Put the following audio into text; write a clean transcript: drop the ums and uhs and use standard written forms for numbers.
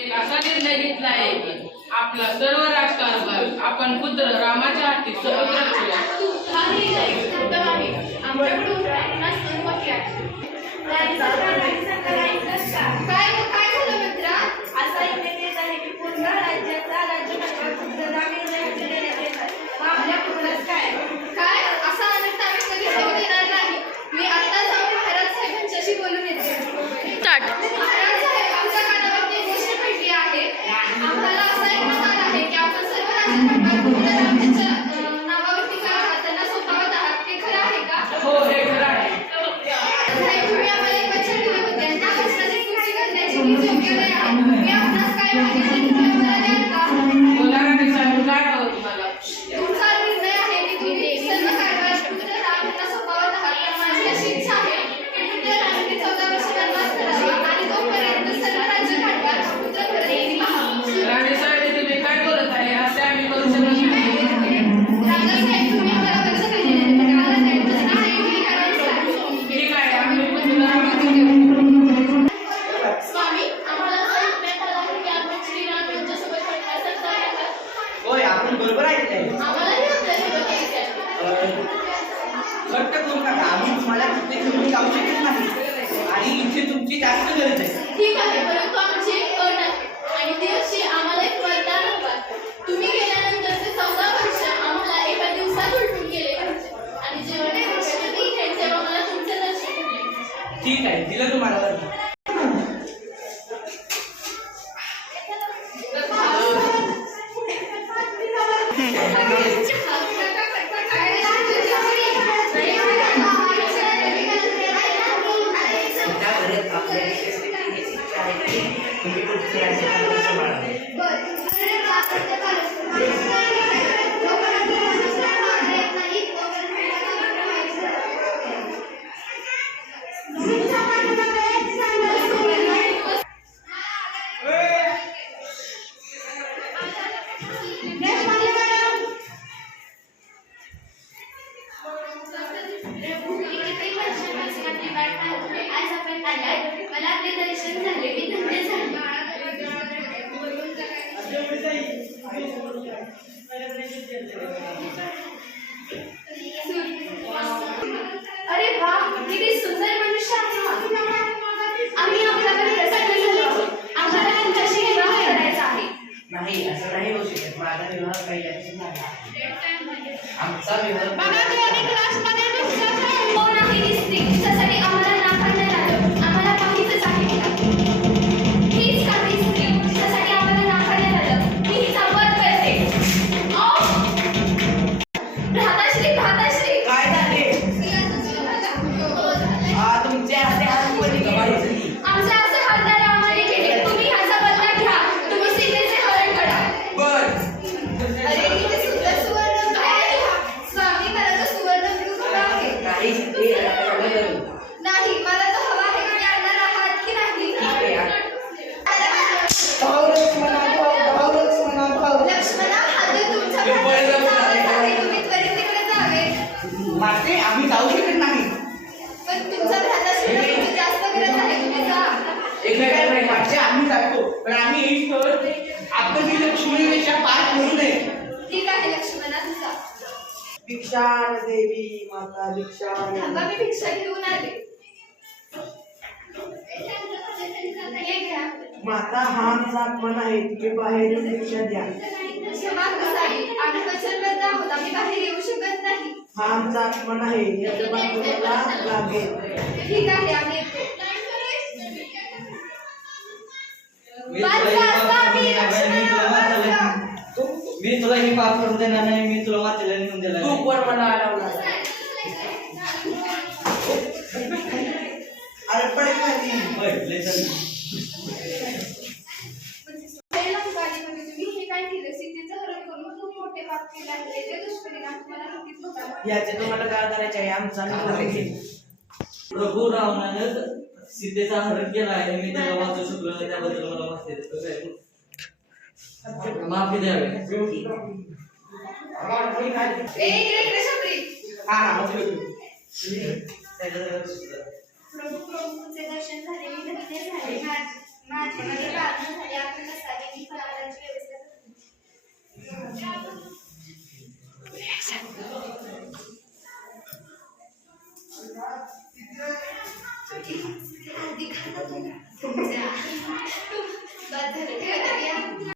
एक असा निर्णय घेतला आहे की आपला सर्व राजकारभार आपण पुत्र रामाच्या हाती सोपवून ठेवूया. हा निर्णय उत्तम आहे. आमच्याकडून आपणास अनुमती आहे. काय झालं मित्रा? असा निर्णय येत आहे की पूर्ण राज्याचा राज्यकारभार पुत्र राम यांच्या हाती देण्यात येत आहे. मग आपल्या पुत्रास काय असा अनेक आम्ही कधी होऊ देणार नाही. मी आता जाऊन महाराज साहेबांच्याशी बोलून येते. महाराज साहेब, आमच्या कानावरती एक गोष्ट पडली आहे. आम्हाला असं ऐकण्यात आलं आहे की आपण सर्व राज्यकारभार पुत्र राम यांच्या नावावरती करावा, त्यांना सोपवत आहात. ते खरं आहे का? हो, हे खरं आहे. साहेब, तुम्ही आम्हाला एक वचन दिले होते आणि त्या वचनाची पूर्ती करण्याची हीच योग्य वेळ आहे. मी आपणास काय मागितले ते तुम्ही मला द्याल का? बोला राणी साहेब, काय हवं तुम्हाला? तुमचा निर्णय आहे की तुम्ही सर्व कारभार पुत्र राम यांना सोपवत आहात. तर माझी अशी इच्छा आहे की पुत्र रामाने 14 वर्ष वनवास करावा आणि तोपर्यंत सर्व राज्यकारभार पुत्र करत येईल. राणी साहेब, तुम्ही काय बोलत आहे? असे आम्ही करू शकत नाही. राजा साहेब, तुम्ही आम्हाला वर्ष दिलेले आहेत. राजा साहेब, तसं नाही, तुम्ही कराल. ठीक आहे, आम्ही पुत्र रामाचे देऊ. स्वामी, आम्हाला असं ऐकण्यात आलं आहे की आपण श्रीराम यांच्यासोबत भेटण्यासाठी जाणार आहात. होय, आपण बरोबर ऐकले आहे. आम्हालाही आपल्यासोबत यायचे आहे. घट्ट करू नका. आम्ही तुम्हाला तिथे घेऊन जाऊ शकत नाही आणि इथे तुमची जास्त गरज आहे. ठीक आहे, परंतु आमची एक अट आहे आणि ती अशी, आम्हाला एक वरदान हवं आहे. तुम्ही गेल्यानंतरचे 14 वर्ष आम्हाला एका दिवसात उलटून गेले पाहिजे आणि जेव्हा ते भेटतील तेव्हा मला तुमचे दर्शन घडले पाहिजे. ठीक आहे, दिलं तुम्हाला वरदान. तुम्ही पुढचे राज्यकारभार सांभाळावे. आज आपण आलात, मला आपले दर्शन झाले, मी धन्य झाले. अरे वा, किती सुंदर मनुष्य आहे हा. आम्ही आपल्याकडे प्रसन्न झालो आहोत. आम्हाला तुमच्याशी विवाह करायचा आहे. नाही, असं नाही होऊ शकत. माझा विवाह पहिल्यापासून झाला आहे. आमचा विवाह हो नाही दिसते, त्यासाठी आम्हाला नाकारण्यात आलं. आम्हाला माहीतच आहे तिला. हीच का ती स्त्री, त्यासाठी आम्हाला नाकारण्यात आलं. मी हिचा वध करते. भ्राताश्री, काय झाले? तुमचे हाते आतमध्ये गवाही झाली. आमचे असे हरदार आम्हाला केले. तुम्ही ह्याचा बदला घ्या. तुम्ही सीतेचे हरण करा. बर. अरे किती सुंदर सुवर्ण आहे. स्वामी, मला तर सुवर्ण मृग हवा आहे. नाही, ते आता करू. नाही, मला तर हवा आहे. तुम्ही आणणार आहात की नाही? ठीक आहे. भाऊ लक्ष्मणा, भाऊ लक्ष्मणा, भाऊ. लक्ष्मणा, हा जो तुमचा ते पळत जाऊ भ्राता आहे, तुम्ही त्वरित तिकडे जावे. माते, आम्ही जाऊ शकत नाही. पण तुमचा भ्राताश्री तुमची जास्त गरज आहे, तुम्ही जा. एकमेकांकडे मागचे आम्ही जातो, पण आम्ही येईल तर आपण ही लक्ष्मी रेषा पार करू नये. ठीक आहे लक्ष्मणा, तू जा. भिक्षा देवी माता, भिक्षा थांबा, मी भिक्षा घेऊन आले. हे घ्या. माता, हा आमचा अपमान आहे. तुम्ही बाहेर येऊन भिक्षा द्या. क्षमा कसाई, आम्ही वचनबद्ध आहोत. आम्ही बाहेर येऊ शकत नाही. हा आमचा अपमान आहे. याचं बाजूला लागेल. ठीक आहे, आम्ही येतो. मी तुला ही पाप करून देणार नाही. मी तुला वाचलेला नेऊन दिला. तू पण मला अडवला. अरे पडेल नाही. होय, लय चांगली. लंकाधिपती, तुम्ही हे काय केलं? सीतेचं हरण करून खूप मोठे पाप केले आहे. याचे दुष्परिणाम तुम्हाला नक्कीच भोगावे. याचे तुम्हाला काय करायचे आहे? आमचा निर्णय. प्रभू रावणानं सीतेचा हरण केला आहे. मी त्याला वाचू शकलो नाही, त्याबद्दल मला माफी द्यावी. इकडे शबरी. प्रभू, प्रभूंचे दर्शन झाले, मी धन्य झाले. माझ्यामध्ये प्रार्थना झाली. आपण बस झालं, ठेवा तरी या.